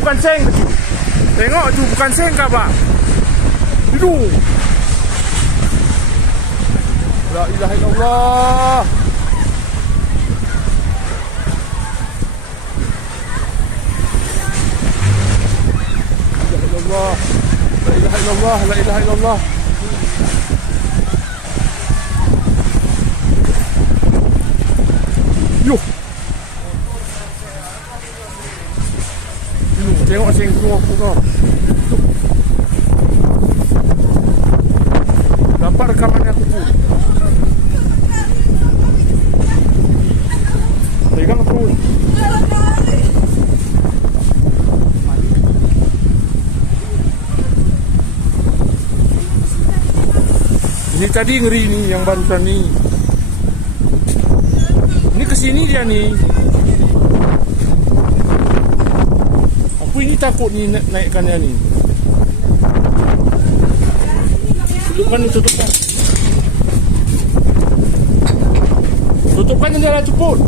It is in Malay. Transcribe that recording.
bukan seng tu. Tengok tu bukan seng ke apa? Itu. La ilaha illallah. La ilaha illallah, la ilaha illallah. Yo. Tengok sing keluar pun. Dapat rekamannya aku pun. Pegang terus. Ini tadi ngeri nih yang barusan nih. Ini kesini dia nih. Aku ini takut nih naikkannya nih. Tutupkan, tutupkan. Tutupkan jendela ceput.